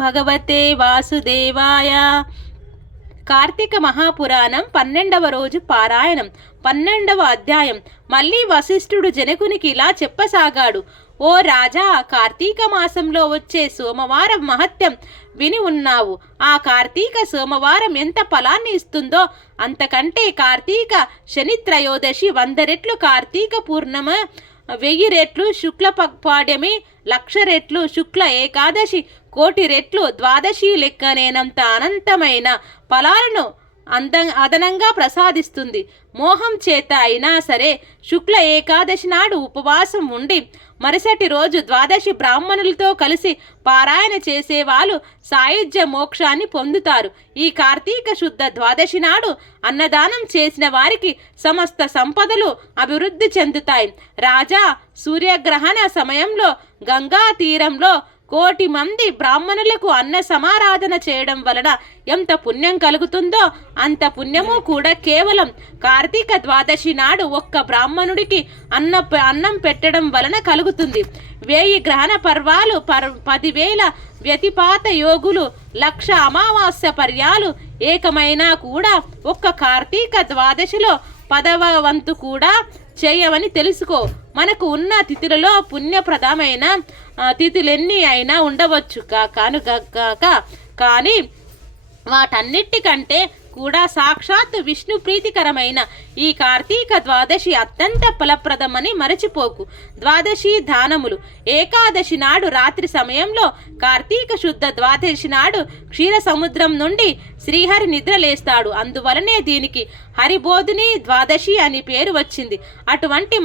భగవతే వాసుదేవాయ. కార్తీక మహాపురాణం 12వ రోజు పారాయణం. 12వ అధ్యాయం. మళ్ళీ వశిష్ఠుడు జనకునికి ఇలా చెప్పసాగాడు. ఓ రాజా, కార్తీక మాసంలో వచ్చే సోమవారం మహత్యం విని ఉన్నావు. ఆ కార్తీక సోమవారం ఎంత ఫలాన్ని ఇస్తుందో అంతకంటే కార్తీక శని త్రయోదశి 100 రెట్లు, కార్తీక పూర్ణమ 1000 రెట్లు, శుక్ల పాడ్యమి 1,00,000 రెట్లు, శుక్ల ఏకాదశి 1,00,000 రెట్లు, ద్వాదశి లెక్కనేనంత అనంతమైన ఫలాలను అదనంగా ప్రసాదిస్తుంది. మోహం చేత అయినా సరే శుక్ల ఏకాదశి నాడు ఉపవాసం ఉండి మరుసటి రోజు ద్వాదశి బ్రాహ్మణులతో కలిసి పారాయణ చేసేవాళ్ళు సాయుధ్య మోక్షాన్ని పొందుతారు. ఈ కార్తీక శుద్ధ ద్వాదశి నాడు అన్నదానం చేసిన వారికి సమస్త సంపదలు అభివృద్ధి చెందుతాయి. రాజా, సూర్యగ్రహణ సమయంలో గంగా తీరంలో 1,00,000 మంది బ్రాహ్మణులకు అన్న సమారాధన చేయడం వలన ఎంత పుణ్యం కలుగుతుందో అంత పుణ్యము కూడా కేవలం కార్తీక ద్వాదశి నాడు ఒక్క బ్రాహ్మణుడికి అన్నం పెట్టడం వలన కలుగుతుంది. 1000 గ్రహణ పర్వాలు, 10,000 వ్యతిపాత యోగులు, 1,00,000 అమావాస్య పర్యాలు ఏకమైనా కూడా ఒక్క కార్తీక ద్వాదశిలో 10వ వంతు కూడా చేయవని తెలుసుకో. మనకు ఉన్న తిథులలో పుణ్యప్రదమైన తిథులెన్ని అయినా ఉండవచ్చు కానీ వాటన్నిటికంటే కూడా సాక్షాత్ విష్ణు ప్రీతికరమైన ఈ కార్తీక ద్వాదశి అత్యంత ఫలప్రదమని మరచిపోకు. ద్వాదశి దానములు. ఏకాదశి నాడు రాత్రి సమయంలో, కార్తీక శుద్ధ ద్వాదశి నాడు క్షీర సముద్రం నుండి శ్రీహరి నిద్రలేస్తాడు. అందువలనే దీనికి హరిబోధిని ద్వాదశి అని పేరు వచ్చింది. అటువంటి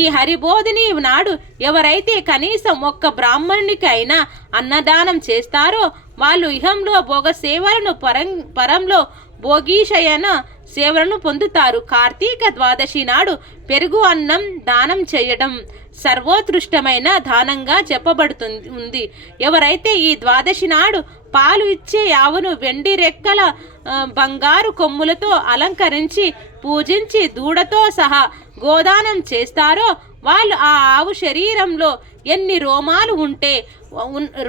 ఈ హరిబోధిని నాడు ఎవరైతే కనీసం ఒక్క బ్రాహ్మణునికి అయినా అన్నదానం చేస్తారో వాళ్ళు ఇహంలో భోగ సేవలను, పరంలో భోగీశయన సేవలను పొందుతారు. కార్తీక ద్వాదశి నాడు పెరుగు అన్నం దానం చేయడం సర్వోత్కృష్టమైన దానంగా చెప్పబడుతుంది. ఎవరైతే ఈ ద్వాదశి నాడు పాలు ఇచ్చే ఆవును వెండి రెక్కల బంగారు కొమ్ములతో అలంకరించి పూజించి దూడతో సహా గోదానం చేస్తారో వాళ్ళు ఆ ఆవు శరీరంలో ఎన్ని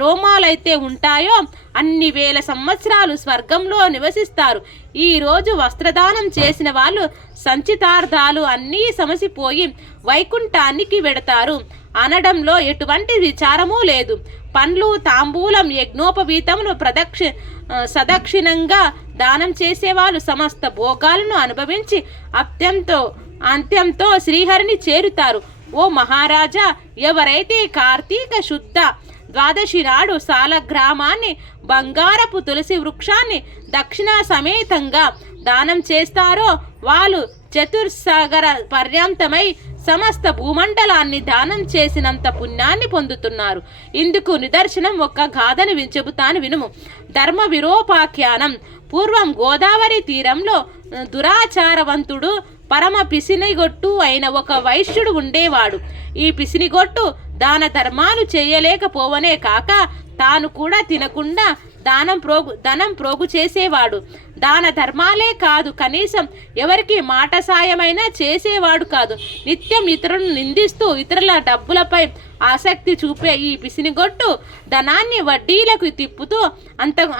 రోమాలైతే ఉంటాయో అన్ని వేల సంవత్సరాలు స్వర్గంలో నివసిస్తారు. ఈరోజు వస్త్రదానం చేసిన వాళ్ళు సంచితార్థాలు అన్నీ సమసిపోయి వైకుంఠానికి వెడతారు అనడంలో ఎటువంటి విచారమూ లేదు. పండ్లు, తాంబూలం, యజ్ఞోపవీతమును సదక్షిణంగా దానం చేసేవాళ్ళు సమస్త భోగాలను అనుభవించి అంత్యంతో శ్రీహరిని చేరుతారు. ఓ మహారాజా, ఎవరైతే కార్తీక శుద్ధ ద్వాదశి నాడు సాలగ్రామాన్ని, బంగారపు తులసి వృక్షాన్ని దక్షిణ సమేతంగా దానం చేస్తారో వాళ్ళు చతుర్సాగర పర్యంతమై సమస్త భూమండలాన్ని దానం చేసినంత పుణ్యాన్ని పొందుతున్నారు. ఇందుకు నిదర్శనం ఒక గాథను చెబుతాను వినుము. ధర్మ విరోపాఖ్యానం. పూర్వం గోదావరి తీరంలో దురాచారవంతుడు, పరమ పిసినిగొట్టు అయిన ఒక వైశ్యుడు ఉండేవాడు. ఈ పిసినిగొట్టు దాన ధర్మాలు చేయలేకపోవనే కాక తాను కూడా తినకుండా ధనం ప్రోగు చేసేవాడు. దాన ధర్మాలే కాదు, కనీసం ఎవరికి మాట సాయమైనా చేసేవాడు కాదు. నిత్యం ఇతరులను నిందిస్తూ ఇతరుల డబ్బులపై ఆసక్తి చూపే ఈ పిసినిగొట్టు ధనాన్ని వడ్డీలకు తిప్పుతూ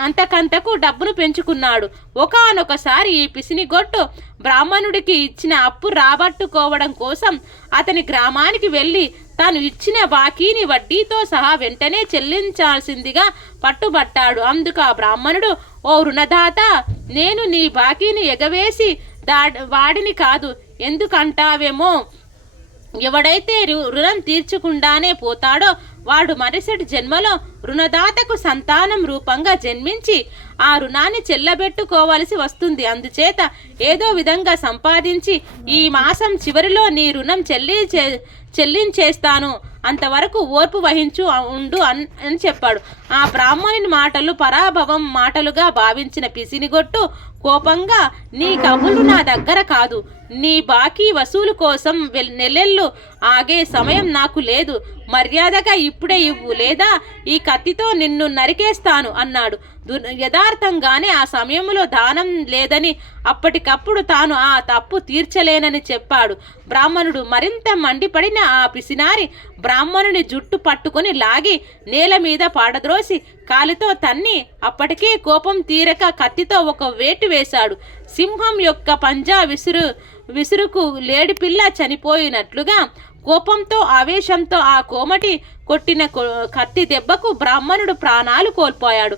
అంతకంతకు డబ్బును పెంచుకున్నాడు. ఒకానొకసారి ఈ పిసినిగొట్టు బ్రాహ్మణుడికి ఇచ్చిన అప్పు రాబట్టుకోవడం కోసం అతని గ్రామానికి వెళ్ళి తాను ఇచ్చిన బాకీని వడ్డీతో సహా వెంటనే చెల్లించాల్సిందిగా పట్టుబట్టాడు. అందుకు ఆ బ్రాహ్మణుడు, ఓ రుణదాత, నేను నీ బాకీని ఎగవేసి వాడిని కాదు ఎందుకంటావేమో. ఎవడైతే రుణం తీర్చకుండానే పోతాడో వాడు మరుసటి జన్మలో రుణదాతకు సంతానం రూపంగా జన్మించి ఆ రుణాన్ని చెల్లబెట్టుకోవలసి వస్తుంది. అందుచేత ఏదో విధంగా సంపాదించి ఈ మాసం చివరిలో నీ రుణం చెల్లించేస్తాను, అంతవరకు ఓర్పు వహించు ఉండు అని చెప్పాడు. ఆ బ్రాహ్మణుని మాటలు పరాభవం మాటలుగా భావించిన పిసినిగొట్టు కోపంగా, నీ కబుర్లు నా దగ్గర కాదు, నీ బాకీ వసూలు కోసం నెలెళ్ళు ఆగే సమయం నాకు లేదు, మర్యాదగా ఇప్పుడే ఇవ్వు, లేదా ఈ కత్తితో నిన్ను నరికేస్తాను అన్నాడు. యథార్థంగానే ఆ సమయంలో దానం లేదని, అప్పటికప్పుడు తాను ఆ తప్పు తీర్చలేనని చెప్పాడు. బ్రాహ్మణుడు మరింత మండిపడిన ఆ పిసినారి బ్రాహ్మణుని జుట్టు పట్టుకొని లాగి నేల మీద పాడద్రోసి కాలితో తన్ని అప్పటికే కోపం తీరక కత్తితో ఒక వేటు వేశాడు. సింహం యొక్క పంజా విసురుకు లేడిపిల్ల చనిపోయినట్లుగా కోపంతో ఆవేశంతో ఆ కోమటి కొట్టిన కత్తి దెబ్బకు బ్రాహ్మణుడు ప్రాణాలు కోల్పోయాడు.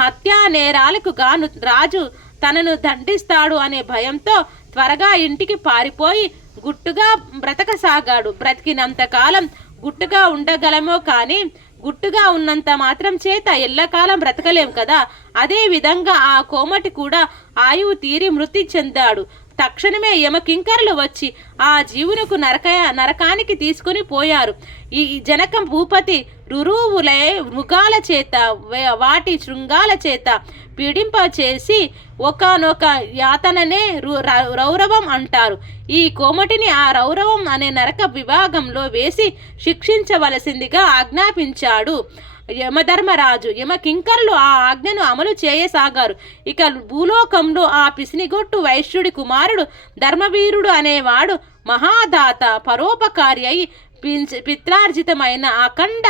హత్యా నేరాలకు గాను రాజు తనను దండిస్తాడు అనే భయంతో త్వరగా ఇంటికి పారిపోయి గుట్టుగా బ్రతకసాగాడు. బ్రతికినంతకాలం గుట్టుగా ఉండగలమో కానీ గుట్టుగా ఉన్నంత మాత్రం చేత ఎల్లకాలం బ్రతకలేం కదా. అదే విధంగా ఆ కోమటి కూడా ఆయువు తీరి మృతి చెందాడు. తక్షణమే యమకింకరులు వచ్చి ఆ జీవునకు నరకానికి తీసుకుని పోయారు. ఈ జనకం భూపతి రురువులే మృగాల చేత వాటి శృంగాల చేత పీడింప చేసి ఒకనొక యాతననే రౌరవం అంటారు. ఈ కోమటిని ఆ రౌరవం అనే నరక విభాగంలో వేసి శిక్షించవలసిందిగా ఆజ్ఞాపించాడు యమధర్మరాజు. యమకింకరులు ఆ ఆజ్ఞను అమలు చేయసాగారు. ఇక భూలోకంలో ఆ పిసినిగొట్టు వైశ్యుడి కుమారుడు ధర్మవీరుడు అనేవాడు మహాదాత, పరోపకారి అయి పిత్రార్జితమైన అఖండ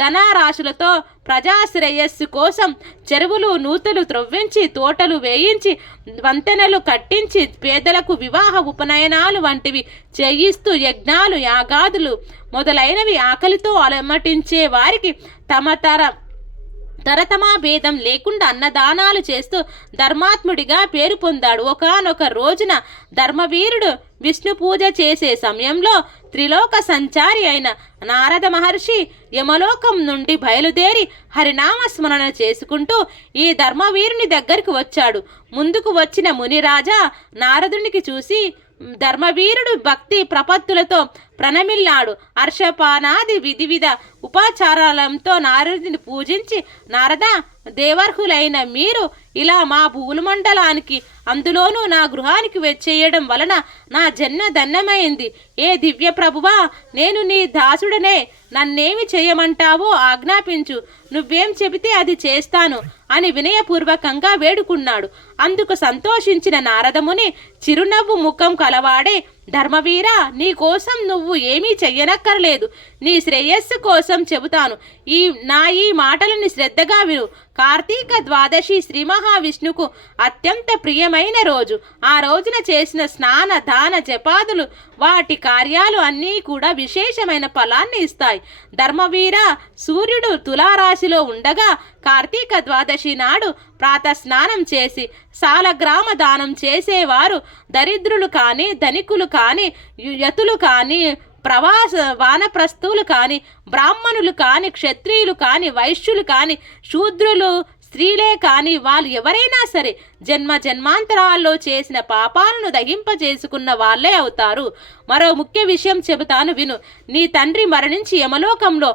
ధనారాశులతో ప్రజాశ్రేయస్సు కోసం చెరువులు నూతులు త్రవ్వించి, తోటలు వేయించి, వంతెనలు కట్టించి, పేదలకు వివాహ ఉపనయనాలు వంటివి చేయిస్తూ యజ్ఞాలు యాగాదులు మొదలైనవి ఆకలితో అలమటించే వారికి తరతమా భేదం లేకుండా అన్నదానాలు చేస్తూ ధర్మాత్ముడిగా పేరు పొందాడు. ఒకానొక రోజున ధర్మవీరుడు విష్ణు పూజ చేసే సమయంలో త్రిలోక సంచారి అయిన నారద మహర్షి యమలోకం నుండి బయలుదేరి హరినామస్మరణ చేసుకుంటూ ఈ ధర్మవీరుని దగ్గరికి వచ్చాడు. ముందుకు వచ్చిన మునిరాజా నారదునికి చూసి ధర్మవీరుడు భక్తి ప్రపత్తులతో ప్రణమిల్లాడు. హర్షపానాది విధివిధ ఉపాచారాలతో నారదుని పూజించి, నారద, దేవర్హులైన మీరు ఇలా మా భూమండలానికి అందులోనూ నా గృహానికి వచ్చేయడం వలన నా జన్మ ధన్యమైంది. ఏ దివ్య ప్రభువా, నేను నీ దాసుడనే, నన్నేమి చేయమంటావో ఆజ్ఞాపించు, నువ్వేం చెబితే అది చేస్తాను అని వినయపూర్వకంగా వేడుకున్నాడు. అందుకు సంతోషించిన నారదముని చిరునవ్వు ముఖం కలవాడే, ధర్మవీరా, నీ కోసం నువ్వు ఏమీ చెయ్యనక్కర్లేదు, నీ శ్రేయస్సు కోసం చెబుతాను. ఈ మాటలని శ్రద్ధగా విను. కార్తీక ద్వాదశి శ్రీ మహావిష్ణుకు అత్యంత ప్రియమైన రోజు. ఆ రోజున చేసిన స్నాన దాన జపాదులు వాటి కార్యాలు అన్నీ కూడా విశేషమైన ఫలాన్ని ఇస్తాయి. ధర్మవీర, సూర్యుడు తులారాశిలో ఉండగా కార్తీక ద్వాదశి నాడు ప్రాతస్నానం చేసి సాలగ్రామ దానం చేసేవారు దరిద్రులు కానీ, ధనికులు కానీ, యతులు కానీ, వానప్రస్థులు కానీ, బ్రాహ్మణులు కానీ, క్షత్రియులు కానీ, వైశ్యులు కానీ, శూద్రులు, స్త్రీలే కానీ, వాళ్ళు ఎవరైనా సరే జన్మాంతరాల్లో చేసిన పాపాలను దహింపజేసుకున్న వాళ్ళే అవుతారు. మరో ముఖ్య విషయం చెబుతాను విను. నీ తండ్రి మరణించి యమలోకంలో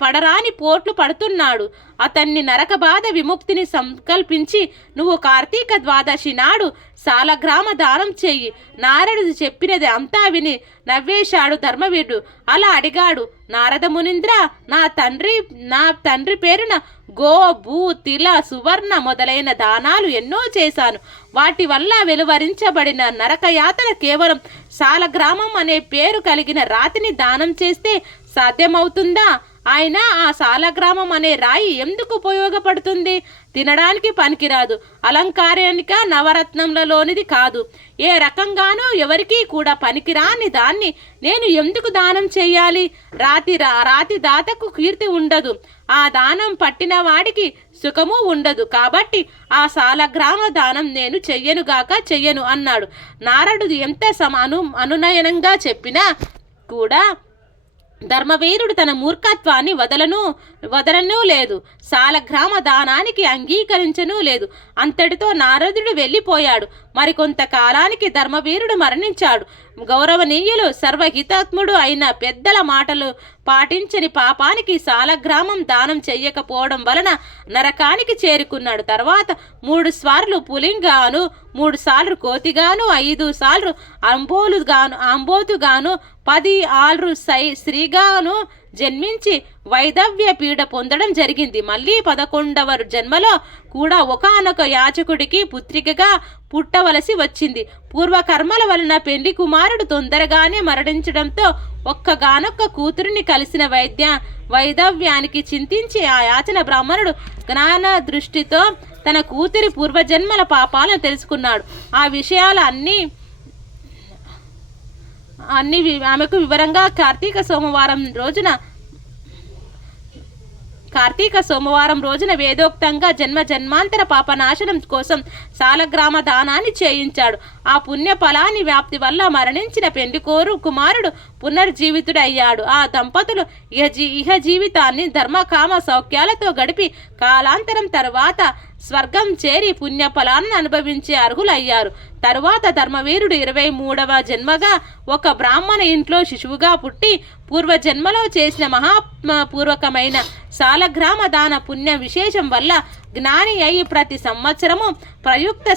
పడరాని పోట్లు పడుతున్నాడు. అతన్ని నరకబాధ విముక్తిని సంకల్పించి నువ్వు కార్తీక ద్వాదశి నాడు సాలగ్రామ దానం చెయ్యి. నారదుడు చెప్పినది అంతా విని నవ్వేశాడు ధర్మవీరుడు. అలా అడిగాడు, నారద మునీంద్ర, నా తండ్రి పేరున గో, భూ, తిల, సువర్ణ మొదలైన దానాలు ఎన్నో చేశాను. వాటి వల్ల వెలువరించబడిన నరకయాతన కేవలం సాలగ్రామం అనే పేరు కలిగిన రాతిని దానం చేస్తే సాధ్యమవుతుందా? ఆయన ఆ సాలగ్రామం అనే రాయి ఎందుకు ఉపయోగపడుతుంది? తినడానికి పనికిరాదు, అలంకారానిక నవరత్నంలలోనిది కాదు. ఏ రకంగానూ ఎవరికీ కూడా పనికిరాని దాన్ని నేను ఎందుకు దానం చెయ్యాలి? రాతి దాతకు కీర్తి ఉండదు, ఆ దానం పట్టిన వాడికి సుఖము ఉండదు. కాబట్టి ఆ సాలగ్రామ దానం నేను చెయ్యను అన్నాడు. నారదుడు ఎంత అనునయనంగా చెప్పినా కూడా ధర్మవీరుడు తన మూర్ఖత్వాన్ని వదలనూ లేదు, సాలగ్రామ దానానికి అంగీకరించనూ లేదు. అంతటితో నారదుడు వెళ్ళిపోయాడు. మరికొంత కాలానికి ధర్మవీరుడు మరణించాడు. గౌరవనీయులు సర్వహితాత్ముడు అయిన పెద్దల మాటలు పాటించని పాపానికి సాలగ్రామం దానం చెయ్యకపోవడం వలన నరకానికి చేరుకున్నాడు. తర్వాత 3 సార్లు పులింగాను, 3 సార్లు కోతిగాను, 5 సార్లు అంబోతుగాను, 10 ఆల్రు స్త్రీగాను జన్మించి వైదవ్య పీడ పొందడం జరిగింది. మళ్ళీ 11వ జన్మలో కూడా ఒకానొక యాచకుడికి పుత్రికగా పుట్టవలసి వచ్చింది. పూర్వకర్మల వలన పెళ్లి కుమారుడు తొందరగానే మరణించడంతో ఒక్కగానొక్క కూతురిని కలిసిన వైదవ్యానికి చింతించి ఆ యాచన బ్రాహ్మణుడు జ్ఞాన దృష్టితో తన కూతురి పూర్వజన్మల పాపాలను తెలుసుకున్నాడు. ఆ విషయాలు అన్నీ ఆమెకు వివరంగా కార్తీక సోమవారం రోజున వేదోక్తంగా జన్మాంతర పాపనాశనం కోసం సాలగ్రామ దానాన్ని చేయించాడు. ఆ పుణ్య ఫలాన్ని వ్యాప్తి వల్ల మరణించిన పెండికోరు కుమారుడు పునర్జీవితుడయ్యాడు. ఆ దంపతులు ఇహ జీవితాన్ని ధర్మకామ సౌఖ్యాలతో గడిపి కాలాంతరం తరువాత స్వర్గం చేరి పుణ్యఫలాన్ని అనుభవించే అర్హులయ్యారు. తరువాత ధర్మవీరుడు 23వ జన్మగా ఒక బ్రాహ్మణ ఇంట్లో శిశువుగా పుట్టి పూర్వజన్మలో చేసిన మహాపూర్వకమైన సాలగ్రామ దాన పుణ్య విశేషం వల్ల జ్ఞాని అయి ప్రతి సంవత్సరము ప్రయుక్త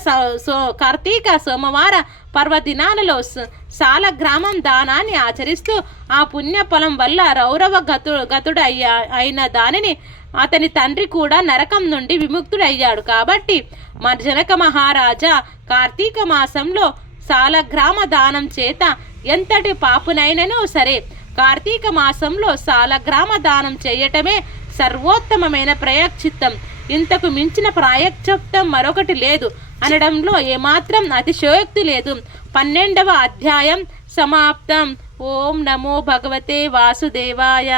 కార్తీక సోమవార పర్వదినాలలో సాలగ్రామం దానాన్ని ఆచరిస్తూ ఆ పుణ్యఫలం వల్ల రౌరవ గతుడు అయిన దానిని అతని తండ్రి కూడా నరకం నుండి విముక్తుడయ్యాడు. కాబట్టి జనక మహారాజా కార్తీక మాసంలో సాలగ్రామ దానం చేత ఎంతటి పాపునైనను సరే కార్తీక మాసంలో సాలగ్రామ దానం చేయటమే సర్వోత్తమమైన ప్రయశ్చిత్తం. ఇంతకు మించిన ప్రాయశ్చిత్తం మరొకటి లేదు అనడంలో ఏమాత్రం అతిశయోక్తి లేదు. 12వ అధ్యాయం సమాప్తం. ఓం నమో భగవతే వాసుదేవాయ.